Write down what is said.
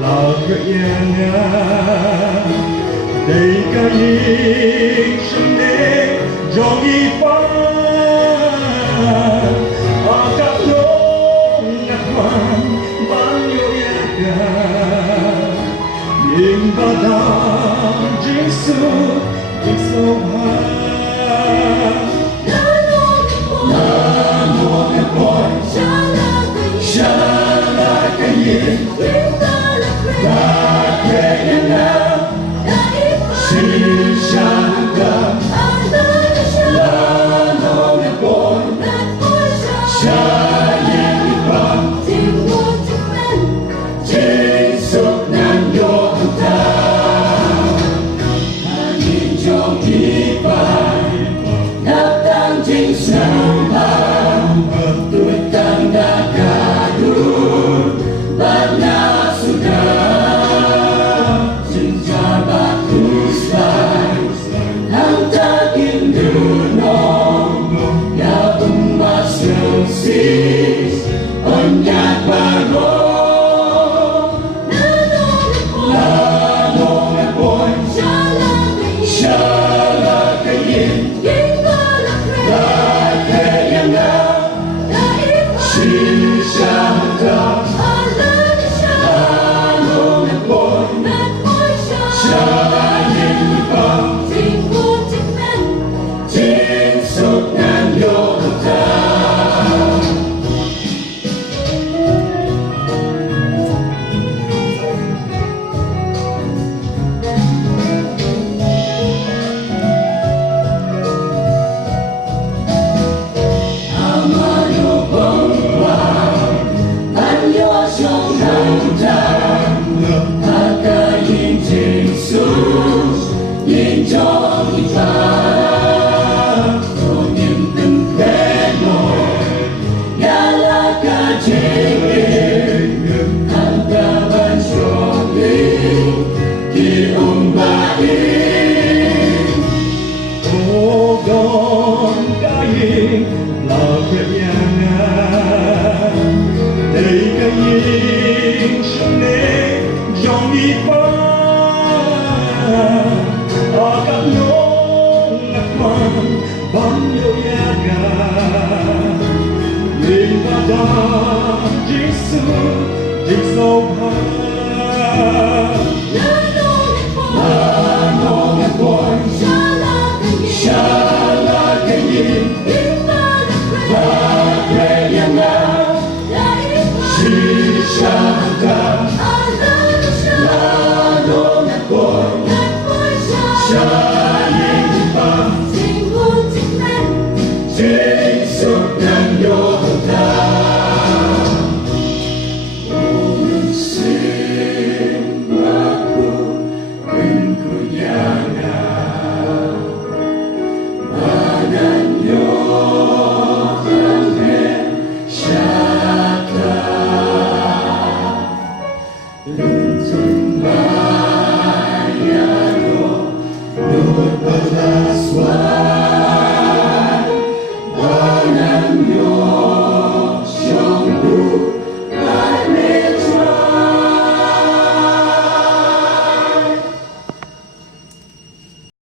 là cái nhà đây cái sinh để cho đi qua ở các lối ngặt vàng bao nhiêu nhưng badan Yesus Tuhan Namo Boy Shala kayin Da kayana Shishanda Namo Boy Shayin Bang Jesus nan yo datang selamat tuổi tanda gaduh banyak sudah senja bagus baik hantar indunong ya umat sukses onyak baru Jesus, Jesus,